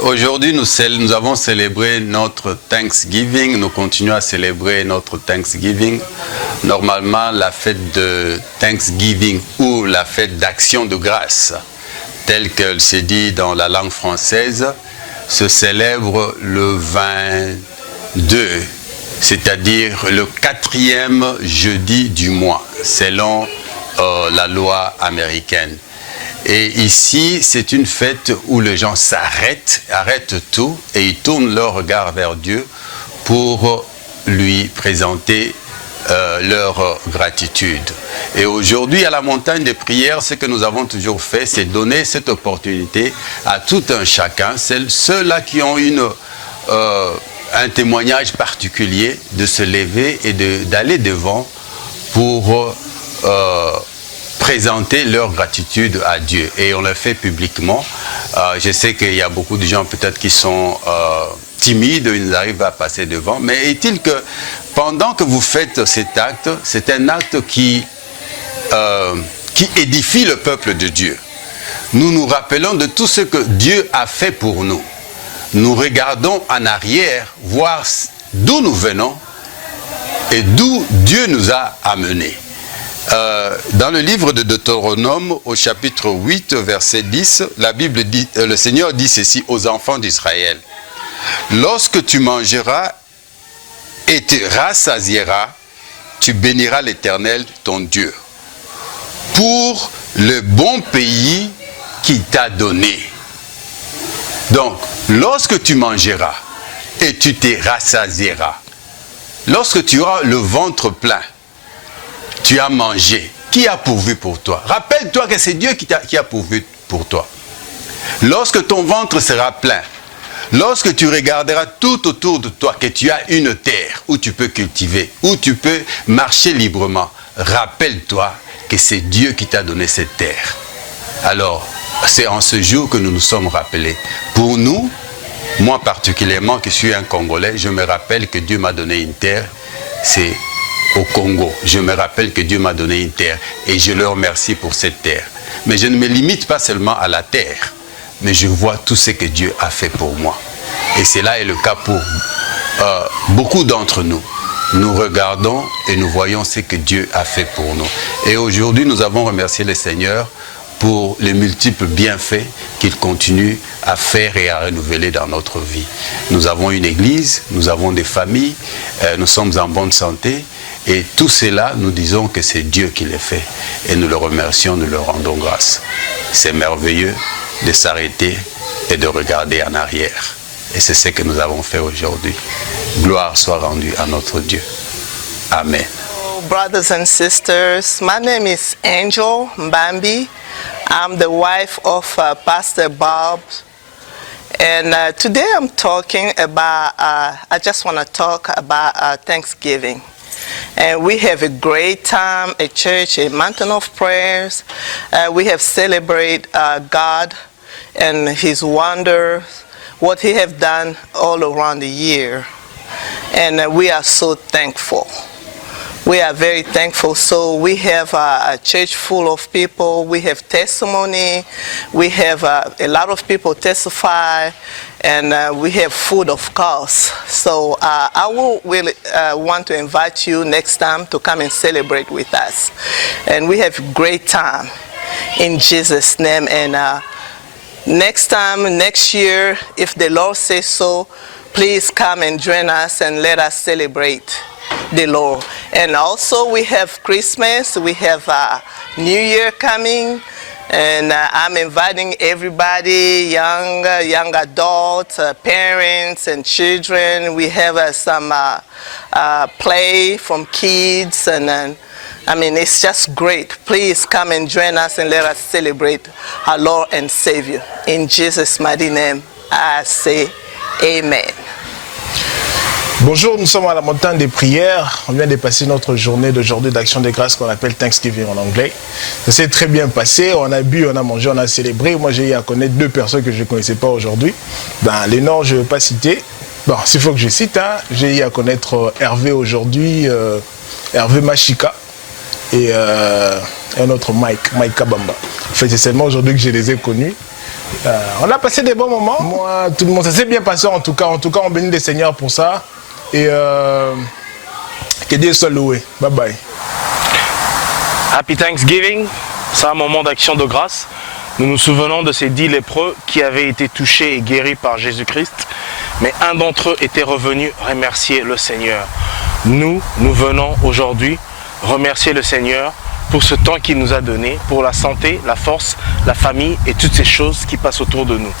Aujourd'hui, nous avons célébré notre Thanksgiving. Nous continuons à célébrer notre Thanksgiving. Normalement, la fête de Thanksgiving ou la fête d'action de grâce, telle qu'elle se dit dans la langue française, se célèbre le 22, c'est-à-dire le 4e jeudi du mois, selon la loi américaine. Et ici, c'est une fête où les gens arrêtent tout et ils tournent leur regard vers Dieu pour lui présenter leur gratitude. Et aujourd'hui, à la montagne des prières, ce que nous avons toujours fait, c'est donner cette opportunité à tout un chacun, ceux-là qui ont un témoignage particulier, de se lever et d'aller devant pour présenter leur gratitude à Dieu. Et on le fait publiquement. Je sais qu'il y a beaucoup de gens peut-être qui sont timides, ils arrivent à passer devant. Mais est-il que pendant que vous faites cet acte, c'est un acte qui édifie le peuple de Dieu. Nous nous rappelons de tout ce que Dieu a fait pour nous. Nous regardons en arrière, voir d'où nous venons et d'où Dieu nous a amenés. Dans le livre de Deutéronome, au chapitre 8, verset 10, la Bible dit, le Seigneur dit ceci aux enfants d'Israël. Lorsque tu mangeras et te rassasieras, tu béniras l'Éternel, ton Dieu, pour le bon pays qu'il t'a donné. Donc, lorsque tu mangeras et tu te rassasieras, lorsque tu auras le ventre plein, tu as mangé. Qui a pourvu pour toi? Rappelle-toi que c'est Dieu qui a pourvu pour toi. Lorsque ton ventre sera plein, lorsque tu regarderas tout autour de toi, que tu as une terre où tu peux cultiver, où tu peux marcher librement, rappelle-toi que c'est Dieu qui t'a donné cette terre. Alors, c'est en ce jour que nous nous sommes rappelés. Pour nous, moi particulièrement, qui suis un Congolais, je me rappelle que Dieu m'a donné une terre. C'est au Congo. Je me rappelle que Dieu m'a donné une terre et je le remercie pour cette terre. Mais je ne me limite pas seulement à la terre, mais je vois tout ce que Dieu a fait pour moi. Et cela est le cas pour beaucoup d'entre nous. Nous regardons et nous voyons ce que Dieu a fait pour nous. Et aujourd'hui, nous avons remercié le Seigneur pour les multiples bienfaits qu'il continue à faire et à renouveler dans notre vie. Nous avons une église, nous avons des familles, nous sommes en bonne santé. Et tout cela, nous disons que c'est Dieu qui l'a fait. Et nous le remercions, nous le rendons grâce. C'est merveilleux de s'arrêter et de regarder en arrière. Et c'est ce que nous avons fait aujourd'hui. Gloire soit rendue à notre Dieu. Amen. Brothers and sisters, my name is Angel Mbambi. I'm the wife of Pastor Bob. And today I'm talking about, I just want to talk about Thanksgiving. And we have a great time at church, a mountain of prayers. We have celebrated God and His wonders, what He has done all around the year. And we are so thankful. We are very thankful. So we have a church full of people. We have testimony. We have a lot of people testify. And we have food, of course. So I will really want to invite you next time to come and celebrate with us. And we have a great time in Jesus' name. And next time, next year, if the Lord says so, please come and join us and let us celebrate the Lord. And also we have Christmas, we have New Year coming. And I'm inviting everybody, young adults, parents and children. We have some play from kids, and I mean, it's just great. Please come and join us and let us celebrate our Lord and Savior. In Jesus' mighty name, I say amen. Bonjour, nous sommes à la montagne des prières. On vient de passer notre journée d'aujourd'hui d'action de grâce qu'on appelle Thanksgiving en anglais. Ça s'est très bien passé. On a bu, on a mangé, on a célébré. Moi, j'ai eu à connaître deux personnes que je ne connaissais pas aujourd'hui. Les noms, je ne vais pas citer. Bon, s'il faut que je cite, hein, j'ai eu à connaître Hervé aujourd'hui, Hervé Machika et un autre Mike Kabamba. En fait, c'est seulement aujourd'hui que je les ai connus. On a passé des bons moments. Moi, tout le monde, ça s'est bien passé en tout cas. En tout cas, on bénit le Seigneur pour ça. Et que Dieu soit loué. Bye bye. Happy Thanksgiving. C'est un moment d'action de grâce. Nous nous souvenons de ces 10 lépreux qui avaient été touchés et guéris par Jésus-Christ. Mais un d'entre eux était revenu remercier le Seigneur. Nous venons aujourd'hui remercier le Seigneur pour ce temps qu'il nous a donné, pour la santé, la force, la famille et toutes ces choses qui passent autour de nous.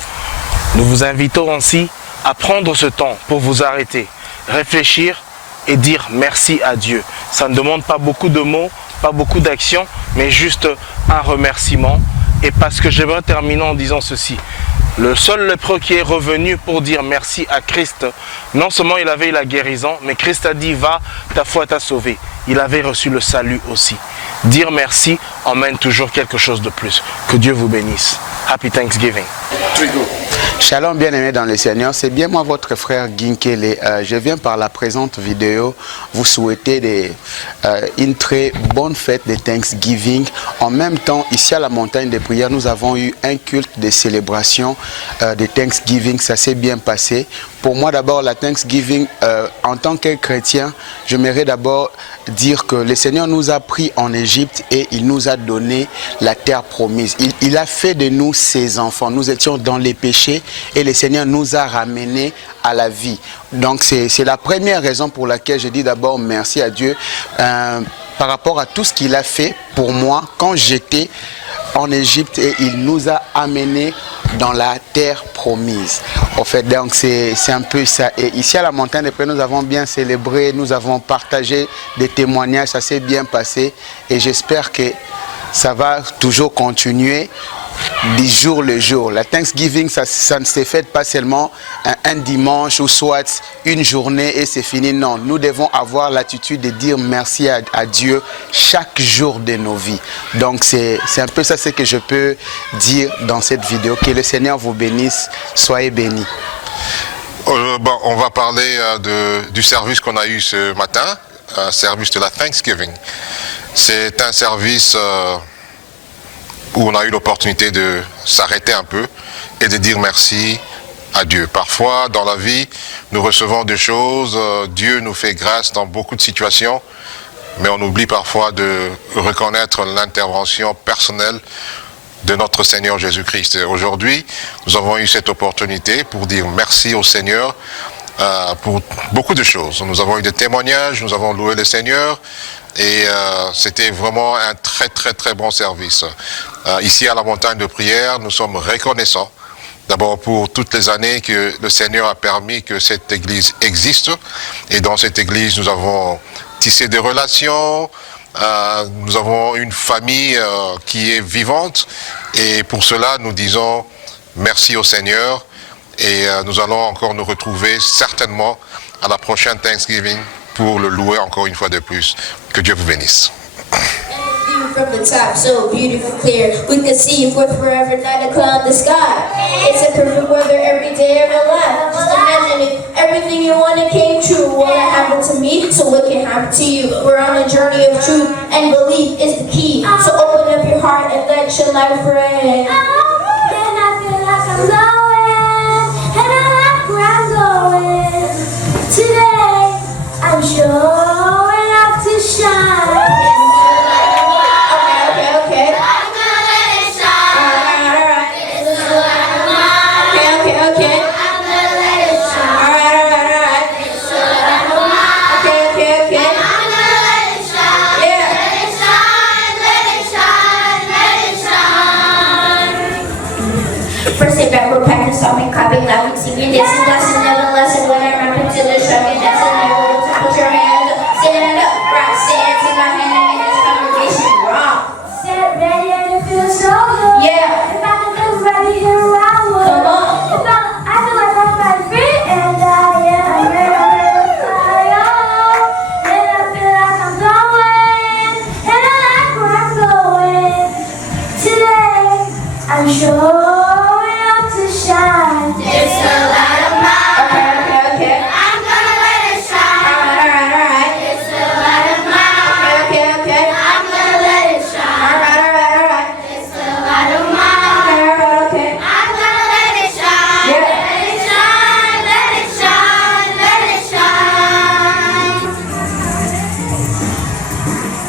Nous vous invitons ainsi à prendre ce temps pour vous arrêter, réfléchir et dire merci à Dieu. Ça ne demande pas beaucoup de mots, pas beaucoup d'actions, mais juste un remerciement. Et parce que j'aimerais terminer en disant ceci. Le seul lépreux qui est revenu pour dire merci à Christ, non seulement il avait eu la guérison, mais Christ a dit, va, ta foi t'a sauvé. Il avait reçu le salut aussi. Dire merci emmène toujours quelque chose de plus. Que Dieu vous bénisse. Happy Thanksgiving. Shalom bien-aimés dans le Seigneur, c'est bien moi votre frère Ginkele. Je viens par la présente vidéo vous souhaiter une très bonne fête de Thanksgiving. En même temps, ici à la montagne des prières, nous avons eu un culte de célébration de Thanksgiving. Ça s'est bien passé. Pour moi d'abord, la Thanksgiving, en tant que chrétien, j'aimerais d'abord dire que le Seigneur nous a pris en Égypte et il nous a donné la terre promise. Il a fait de nous ses enfants. Nous étions dans les péchés et le Seigneur nous a ramenés à la vie. Donc c'est la première raison pour laquelle je dis d'abord merci à Dieu par rapport à tout ce qu'il a fait pour moi quand j'étais en Égypte et il nous a amenés dans la terre promise. En fait, donc c'est un peu ça. Et ici à la montagne des prières, nous avons bien célébré, nous avons partagé des témoignages, ça s'est bien passé et j'espère que ça va toujours continuer du jour le jour. La Thanksgiving, ça ne se fait pas seulement un dimanche ou soit une journée et c'est fini. Non, nous devons avoir l'attitude de dire merci à Dieu chaque jour de nos vies. Donc c'est un peu ça ce que je peux dire dans cette vidéo. Que le Seigneur vous bénisse. Soyez bénis. Bon, on va parler du service qu'on a eu ce matin, un service de la Thanksgiving. C'est un service où on a eu l'opportunité de s'arrêter un peu et de dire merci à Dieu. Parfois, dans la vie, nous recevons des choses, Dieu nous fait grâce dans beaucoup de situations, mais on oublie parfois de reconnaître l'intervention personnelle de notre Seigneur Jésus-Christ. Aujourd'hui, nous avons eu cette opportunité pour dire merci au Seigneur pour beaucoup de choses. Nous avons eu des témoignages, nous avons loué le Seigneur, et c'était vraiment un très très très bon service. Ici à la montagne de prière, nous sommes reconnaissants d'abord pour toutes les années que le Seigneur a permis que cette église existe, et dans cette église nous avons tissé des relations, nous avons une famille qui est vivante, et pour cela nous disons merci au Seigneur, et nous allons encore nous retrouver certainement à la prochaine Thanksgiving pour le louer encore une fois de plus. Que Dieu vous bénisse. From the top, so beautiful, clear. We could see you forth forever, not a cloud in the sky. It's a perfect weather every day of our life. Just imagine if everything you wanted came true. What happened to me, so what can happen to you? We're on a journey of truth, and belief is the key. So open up your heart and let your life ring. And I feel like I'm glowing, and I like where I'm going. Today, I'm showing up to shine. First step back, we're practicing, solving, copying, laughing, singing, dancing, dancing, never lesson. When I rap into the show, and dancing, never will to put your hands up, stand up, rock, stand to my hand, and this congregation wrong. Stand ready and it feels so good. Yeah. If I could just ready here, I would. Come on. I feel like I'm my feet, and I am ready to fly on. And I feel like I'm going, and I like where I'm going. Today, I'm sure. Shine. It's a light of mine. Okay. I'm gonna let it shine. Alright. It's a light of mine. Okay. I'm gonna let it shine. Alright. It's a light of mine. Okay. I'm gonna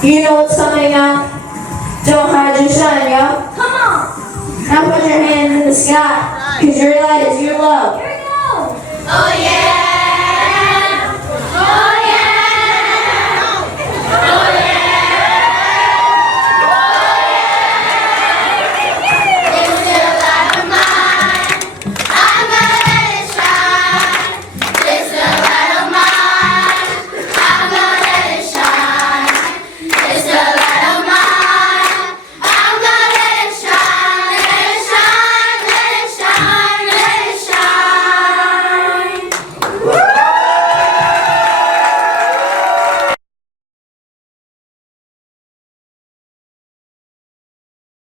You know what's coming up. Don't hide your shine, yo. Come on. Now put your hand in the sky, because your light is your love. Here we go. Oh, yeah.